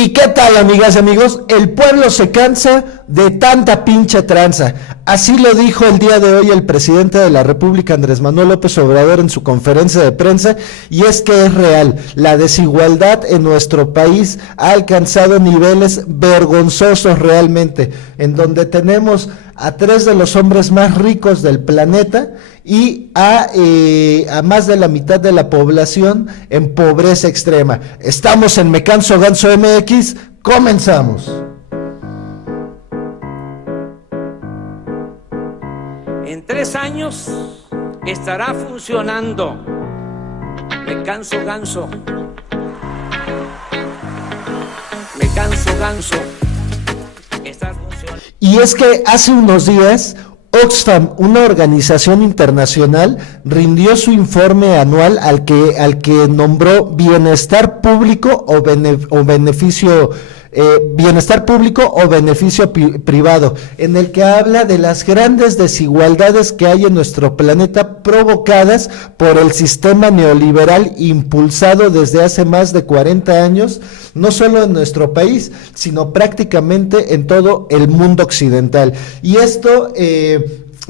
¿Y qué tal, amigas y amigos? El pueblo se cansa de tanta pinche tranza. Así lo dijo el día de hoy el presidente de la República, Andrés Manuel López Obrador, en su conferencia de prensa, y es que es real. La desigualdad en nuestro país ha alcanzado niveles vergonzosos realmente, en donde tenemos a 3 de los hombres más ricos del planeta y a más de la mitad de la población en pobreza extrema. Estamos en Me Canso Ganso MX, comenzamos. En 3 años estará funcionando Me Canso Ganso. Me Canso Ganso. Está funcionando. Y es que hace unos días Oxfam, una organización internacional, rindió su informe anual al que nombró bienestar público o beneficio bienestar público o beneficio privado, en el que habla de las grandes desigualdades que hay en nuestro planeta provocadas por el sistema neoliberal impulsado desde hace más de 40 años, no solo en nuestro país, sino prácticamente en todo el mundo occidental. Y esto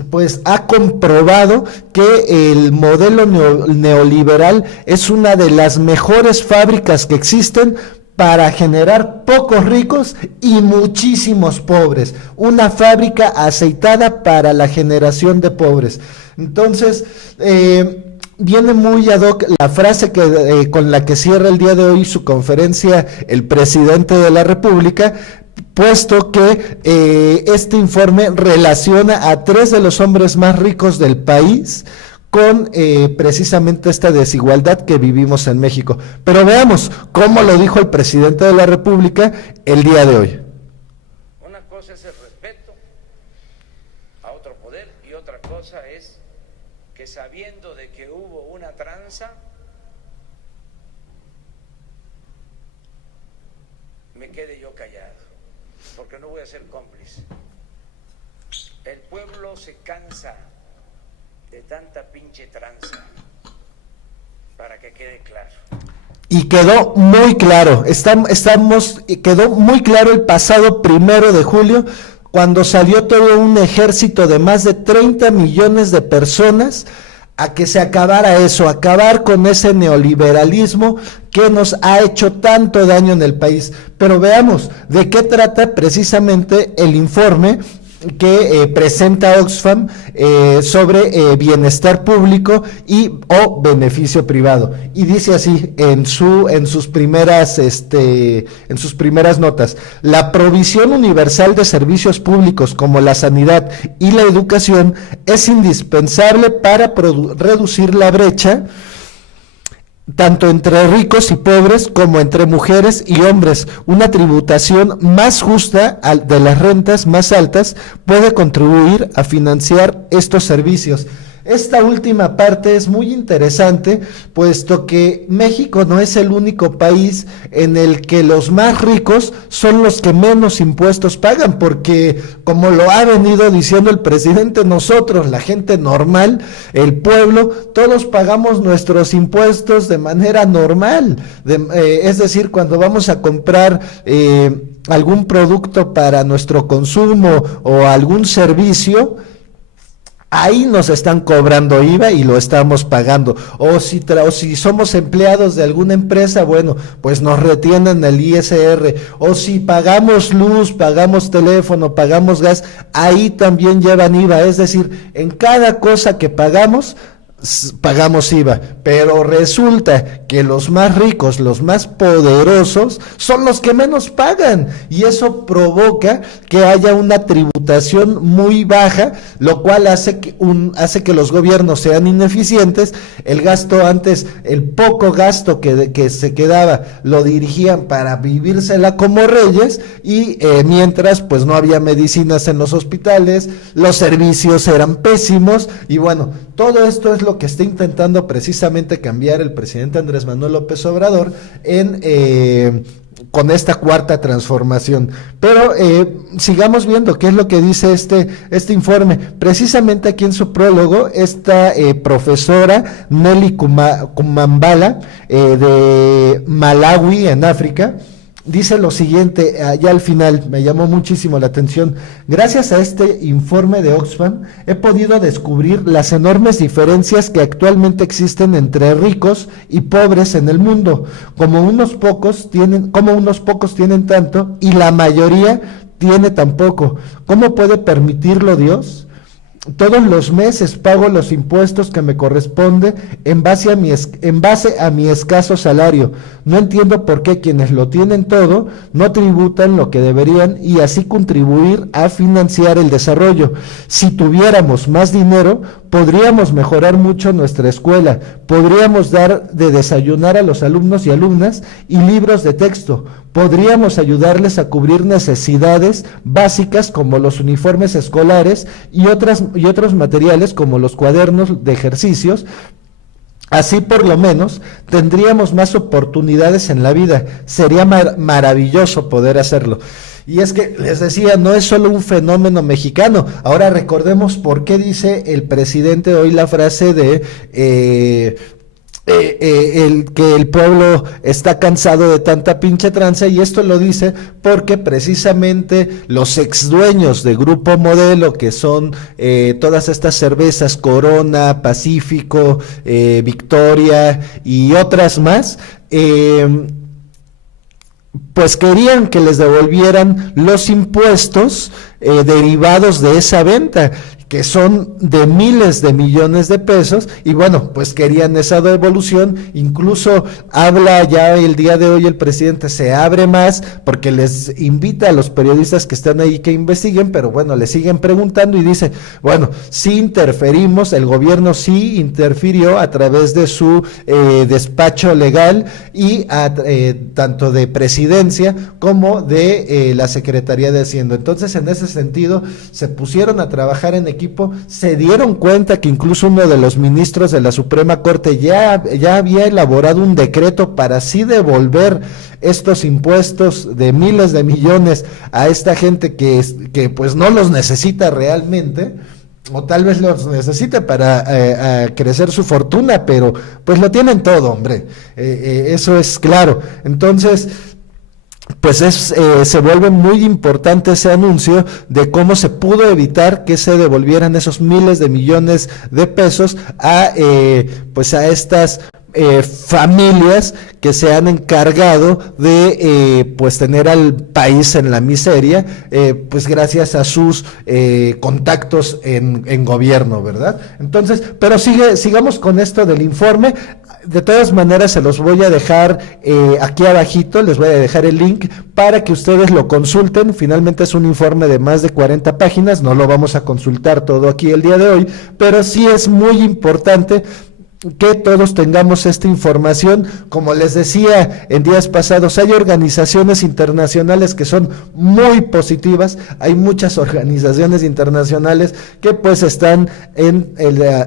pues ha comprobado que el modelo neoliberal es una de las mejores fábricas que existen para generar pocos ricos y muchísimos pobres. Una fábrica aceitada para la generación de pobres. Entonces, viene muy ad hoc la frase con la que cierra el día de hoy su conferencia el presidente de la República, puesto que este informe relaciona a 3 de los hombres más ricos del país con precisamente esta desigualdad que vivimos en México. Pero veamos cómo lo dijo el presidente de la República el día de hoy. Una cosa es el respeto a otro poder y otra cosa es que, sabiendo de que hubo una tranza, me quede yo callado, porque no voy a ser cómplice. El pueblo se cansa de tanta pinche tranza, para que quede claro. Y quedó muy claro, quedó muy claro el pasado 1 de julio, cuando salió todo un ejército de más de 30 millones de personas a que se acabara eso, acabar con ese neoliberalismo que nos ha hecho tanto daño en el país. Pero veamos de qué trata precisamente el informe que presenta Oxfam sobre bienestar público y o beneficio privado, y dice así en sus primeras notas: la provisión universal de servicios públicos como la sanidad y la educación es indispensable para reducir la brecha tanto entre ricos y pobres como entre mujeres y hombres. Una tributación más justa de las rentas más altas puede contribuir a financiar estos servicios. Esta última parte es muy interesante, puesto que México no es el único país en el que los más ricos son los que menos impuestos pagan, porque, como lo ha venido diciendo el presidente, nosotros, la gente normal, el pueblo, todos pagamos nuestros impuestos de manera normal. Es decir, cuando vamos a comprar algún producto para nuestro consumo o algún servicio, ahí nos están cobrando IVA y lo estamos pagando. O si somos empleados de alguna empresa, bueno, pues nos retienen el ISR. O si pagamos luz, pagamos teléfono, pagamos gas, ahí también llevan IVA. Es decir, en cada cosa que pagamos IVA, pero resulta que los más ricos, los más poderosos, son los que menos pagan, y eso provoca que haya una tributación muy baja, lo cual hace que los gobiernos sean ineficientes. El poco gasto que se quedaba lo dirigían para vivírsela como reyes, y mientras pues no había medicinas en los hospitales, los servicios eran pésimos, y bueno, todo esto es lo que está intentando precisamente cambiar el presidente Andrés Manuel López Obrador con esta cuarta transformación. Pero sigamos viendo qué es lo que dice este informe. Precisamente aquí en su prólogo, esta profesora Nelly Kumambala, de Malawi, en África, dice lo siguiente, ya al final, me llamó muchísimo la atención. Gracias a este informe de Oxfam, he podido descubrir las enormes diferencias que actualmente existen entre ricos y pobres en el mundo, como unos pocos tienen tanto y la mayoría tiene tan poco. ¿Cómo puede permitirlo Dios? Todos los meses pago los impuestos que me corresponde en base a mi escaso salario. No entiendo por qué quienes lo tienen todo no tributan lo que deberían y así contribuir a financiar el desarrollo. Si tuviéramos más dinero, podríamos mejorar mucho nuestra escuela, podríamos dar de desayunar a los alumnos y alumnas y libros de texto, podríamos ayudarles a cubrir necesidades básicas como los uniformes escolares y otros materiales como los cuadernos de ejercicios. Así por lo menos tendríamos más oportunidades en la vida. Sería maravilloso poder hacerlo. Y es que les decía, no es solo un fenómeno mexicano. Ahora recordemos por qué dice el presidente hoy la frase de que el pueblo está cansado de tanta pinche tranza, y esto lo dice porque precisamente los ex dueños de Grupo Modelo, que son todas estas cervezas, Corona, Pacífico, Victoria y otras más, pues querían que les devolvieran los impuestos derivados de esa venta, que son de miles de millones de pesos, y bueno, pues querían esa devolución. Incluso habla ya el día de hoy el presidente, se abre más, porque les invita a los periodistas que están ahí que investiguen, pero bueno, le siguen preguntando y dice, bueno, sí interferimos, el gobierno sí interfirió a través de su despacho legal y tanto de presidencia como de la Secretaría de Hacienda. Entonces, en ese sentido, se pusieron a trabajar en equipo, se dieron cuenta que incluso uno de los ministros de la Suprema Corte ya había elaborado un decreto para así devolver estos impuestos de miles de millones a esta gente que pues no los necesita realmente, o tal vez los necesite para crecer su fortuna, pero pues lo tienen todo, hombre, eso es claro. Entonces, pues se vuelve muy importante ese anuncio de cómo se pudo evitar que se devolvieran esos miles de millones de pesos a estas familias que se han encargado de pues tener al país en la miseria, pues gracias a sus contactos en gobierno, ¿verdad? Entonces, pero sigamos con esto del informe. De todas maneras se los voy a dejar aquí abajito, les voy a dejar el link para que ustedes lo consulten. Finalmente es un informe de más de 40 páginas, no lo vamos a consultar todo aquí el día de hoy, pero sí es muy importante que todos tengamos esta información. Como les decía en días pasados, hay organizaciones internacionales que son muy positivas, hay muchas organizaciones internacionales que pues están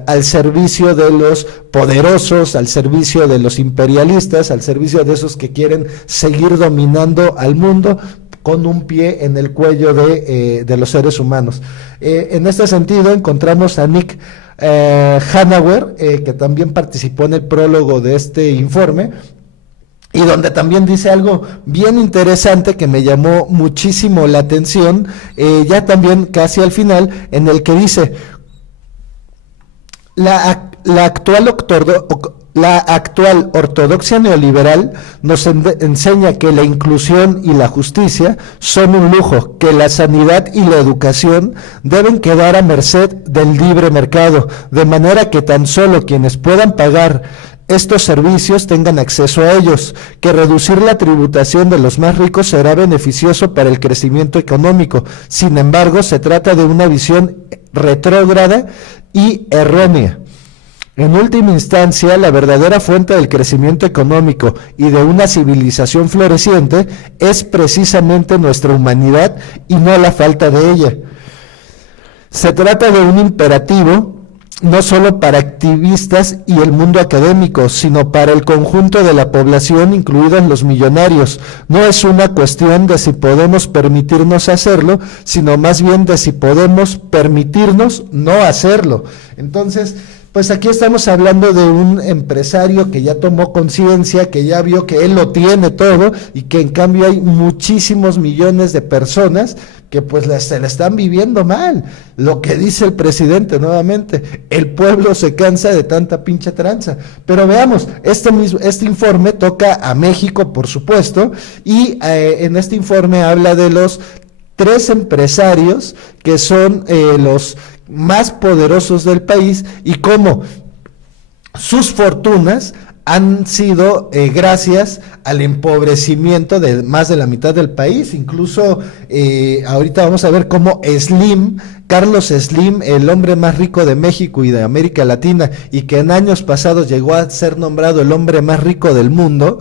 al servicio de los poderosos, al servicio de los imperialistas, al servicio de esos que quieren seguir dominando al mundo con un pie en el cuello de los seres humanos. En este sentido encontramos a Nick Hanauer, que también participó en el prólogo de este informe, y donde también dice algo bien interesante que me llamó muchísimo la atención, ya también casi al final, en el que dice, la actual ortodoxia neoliberal nos enseña que la inclusión y la justicia son un lujo, que la sanidad y la educación deben quedar a merced del libre mercado, de manera que tan solo quienes puedan pagar estos servicios tengan acceso a ellos, que reducir la tributación de los más ricos será beneficioso para el crecimiento económico. Sin embargo, se trata de una visión retrógrada y errónea. En última instancia, la verdadera fuente del crecimiento económico y de una civilización floreciente es precisamente nuestra humanidad y no la falta de ella. Se trata de un imperativo no solo para activistas y el mundo académico, sino para el conjunto de la población, incluidos los millonarios. No es una cuestión de si podemos permitirnos hacerlo, sino más bien de si podemos permitirnos no hacerlo. Entonces, Pues aquí estamos hablando de un empresario que ya tomó conciencia, que ya vio que él lo tiene todo y que en cambio hay muchísimos millones de personas que pues se la están viviendo mal. Lo que dice el presidente nuevamente, el pueblo se cansa de tanta pinche tranza. Pero veamos, este informe toca a México, por supuesto, y en este informe habla de los 3 empresarios que son los más poderosos del país y cómo sus fortunas han sido gracias al empobrecimiento de más de la mitad del país. Incluso ahorita vamos a ver cómo Carlos Slim, el hombre más rico de México y de América Latina, y que en años pasados llegó a ser nombrado el hombre más rico del mundo,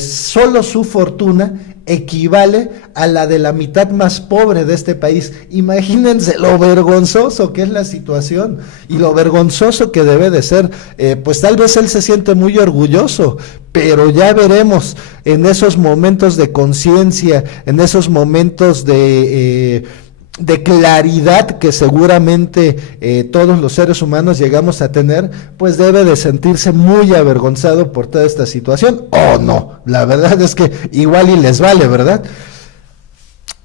solo su fortuna equivale a la de la mitad más pobre de este país. Imagínense lo vergonzoso que es la situación y lo vergonzoso que debe de ser. Pues tal vez él se siente muy orgulloso, pero ya veremos en esos momentos de conciencia, en esos momentos de claridad que seguramente todos los seres humanos llegamos a tener, pues debe de sentirse muy avergonzado por toda esta situación, o no, la verdad es que igual y les vale, ¿verdad?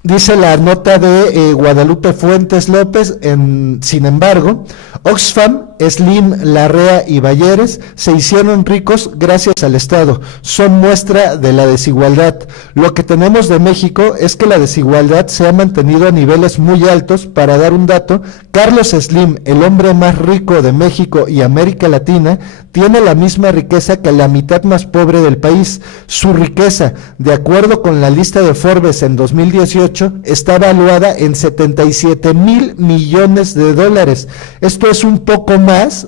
Dice la nota de Guadalupe Fuentes López, sin embargo, Oxfam, Slim, Larrea y Balleres se hicieron ricos gracias al Estado. Son muestra de la desigualdad. Lo que tenemos de México es que la desigualdad se ha mantenido a niveles muy altos. Para dar un dato, Carlos Slim, el hombre más rico de México y América Latina, tiene la misma riqueza que la mitad más pobre del país. Su riqueza, de acuerdo con la lista de Forbes en 2018, está valuada en 77,000 millones de dólares. Esto es un poco más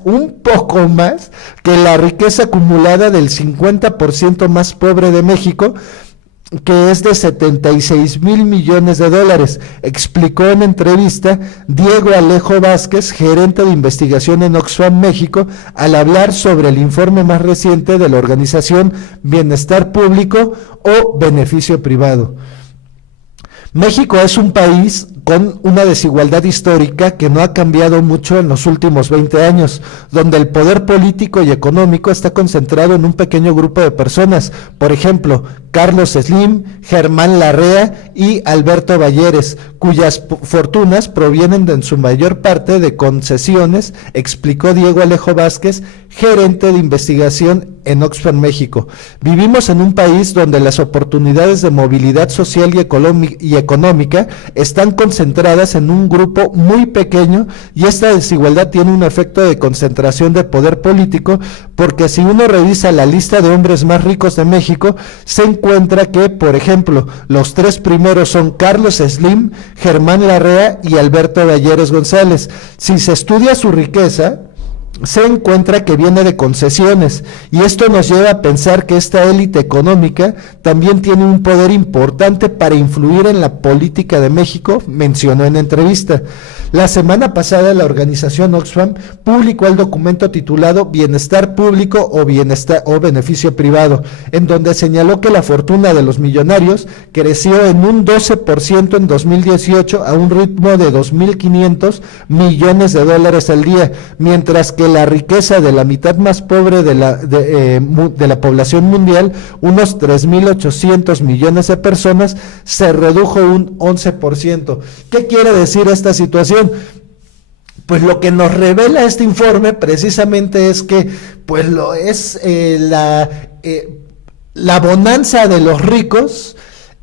que la riqueza acumulada del 50% más pobre de México, que es de 76,000 millones de dólares, explicó en entrevista Diego Alejo Vázquez, gerente de investigación en Oxfam México, al hablar sobre el informe más reciente de la organización Bienestar Público o Beneficio Privado. México es un país con una desigualdad histórica que no ha cambiado mucho en los últimos 20 años, donde el poder político y económico está concentrado en un pequeño grupo de personas, por ejemplo, Carlos Slim, Germán Larrea y Alberto Balleres, cuyas fortunas provienen en su mayor parte de concesiones, explicó Diego Alejo Vázquez, gerente de investigación en Oxfam México. Vivimos en un país donde las oportunidades de movilidad social y económica están concentradas en un grupo muy pequeño, y esta desigualdad tiene un efecto de concentración de poder político, porque si uno revisa la lista de hombres más ricos de México, se encuentra que, por ejemplo, los 3 primeros son Carlos Slim, Germán Larrea y Alberto Balleres González. Si se estudia su riqueza, se encuentra que viene de concesiones, y esto nos lleva a pensar que esta élite económica también tiene un poder importante para influir en la política de México, mencionó en entrevista. La semana pasada la organización Oxfam publicó el documento titulado Bienestar Público o Beneficio Privado, en donde señaló que la fortuna de los millonarios creció en un 12% en 2018 a un ritmo de 2.500 millones de dólares al día, mientras que la riqueza de la mitad más pobre de la población mundial, unos 3.800 millones de personas, se redujo un 11%. ¿Qué quiere decir esta situación? Pues lo que nos revela este informe precisamente es que pues la bonanza de los ricos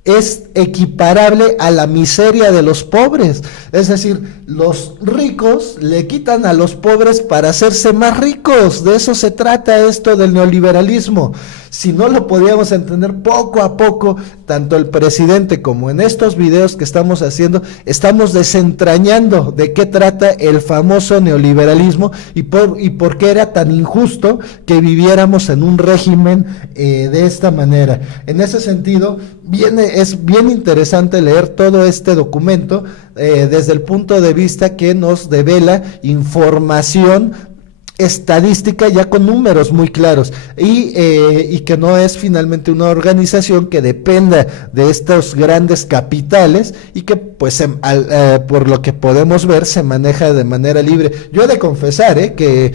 es equiparable a la miseria de los pobres. Es decir, los ricos le quitan a los pobres para hacerse más ricos. De eso se trata esto del neoliberalismo. Si no lo podíamos entender poco a poco, tanto el presidente como en estos videos que estamos haciendo, estamos desentrañando de qué trata el famoso neoliberalismo y por qué era tan injusto que viviéramos en un régimen de esta manera. En ese sentido, es bien interesante leer todo este documento desde el punto de vista que nos devela información estadística ya con números muy claros y que no es finalmente una organización que dependa de estos grandes capitales y que pues por lo que podemos ver se maneja de manera libre. Yo he de confesar que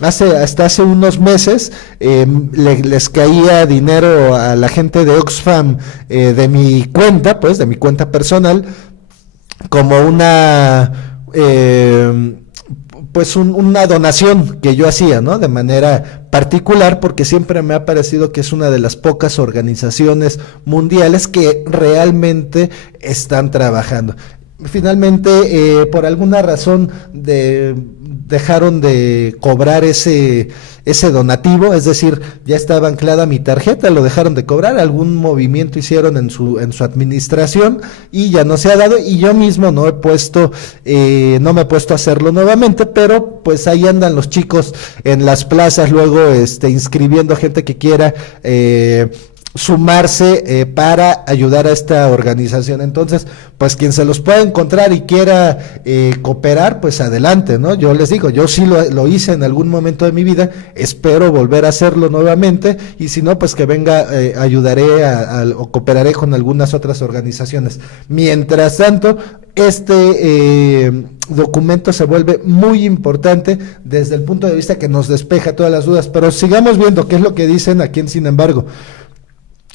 hasta hace unos meses les caía dinero a la gente de Oxfam de mi cuenta, pues de mi cuenta personal, como una pues una donación que yo hacía, ¿no? De manera particular, porque siempre me ha parecido que es una de las pocas organizaciones mundiales que realmente están trabajando. Finalmente, por alguna razón dejaron de cobrar ese donativo, es decir, ya estaba anclada mi tarjeta, lo dejaron de cobrar, algún movimiento hicieron en su administración y ya no se ha dado, y yo mismo no me he puesto a hacerlo nuevamente, pero pues ahí andan los chicos en las plazas luego inscribiendo gente que quiera sumarse para ayudar a esta organización. Entonces, pues quien se los pueda encontrar y quiera cooperar, pues adelante, ¿no? Yo les digo, yo sí lo hice en algún momento de mi vida, espero volver a hacerlo nuevamente, y si no, pues que venga, ayudaré o cooperaré con algunas otras organizaciones. Mientras tanto, documento se vuelve muy importante desde el punto de vista que nos despeja todas las dudas, pero sigamos viendo qué es lo que dicen aquí en Sin embargo.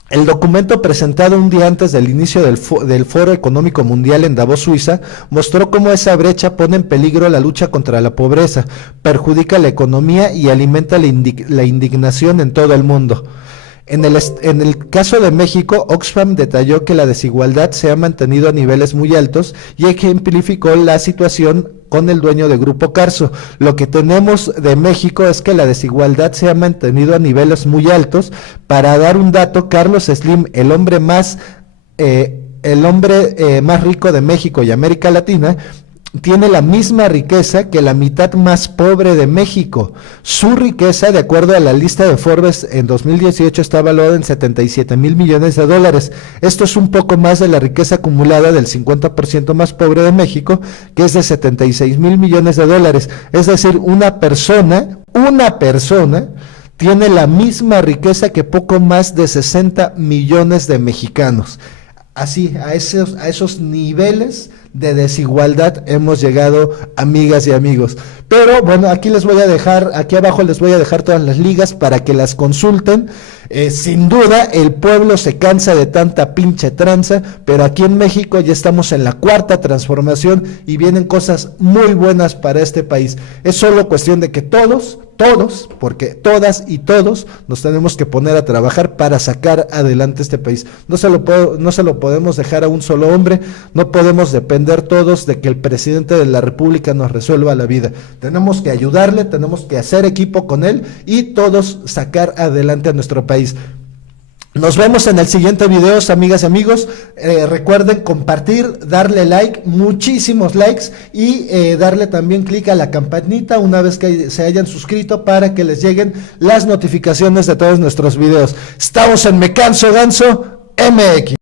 El documento presentado un día antes del inicio del Foro Económico Mundial en Davos, Suiza, mostró cómo esa brecha pone en peligro la lucha contra la pobreza, perjudica la economía y alimenta la indignación en todo el mundo. En el caso de México, Oxfam detalló que la desigualdad se ha mantenido a niveles muy altos y ejemplificó la situación con el dueño de Grupo Carso. Lo que tenemos de México es que la desigualdad se ha mantenido a niveles muy altos. Para dar un dato, Carlos Slim, el hombre más rico de México y América Latina, tiene la misma riqueza que la mitad más pobre de México. Su riqueza, de acuerdo a la lista de Forbes, en 2018 está valuada en 77 mil millones de dólares. Esto es un poco más de la riqueza acumulada del 50% más pobre de México, que es de 76 mil millones de dólares. Es decir, una persona tiene la misma riqueza que poco más de 60 millones de mexicanos. Así, a esos niveles de desigualdad hemos llegado, amigas y amigos. Pero bueno, aquí abajo les voy a dejar todas las ligas para que las consulten. Sin duda, el pueblo se cansa de tanta pinche tranza, pero aquí en México ya estamos en la cuarta transformación y vienen cosas muy buenas para este país. Es solo cuestión de que todos, porque todas y todos nos tenemos que poner a trabajar para sacar adelante este país. No se lo podemos dejar a un solo hombre, no podemos depender todos de que el presidente de la República nos resuelva la vida. Tenemos que ayudarle, tenemos que hacer equipo con él y todos sacar adelante a nuestro país. Nos vemos en el siguiente video, amigas y amigos. Recuerden compartir, darle like, muchísimos likes, y darle también clic a la campanita una vez que se hayan suscrito para que les lleguen las notificaciones de todos nuestros videos. Estamos en Me Canso Ganso MX.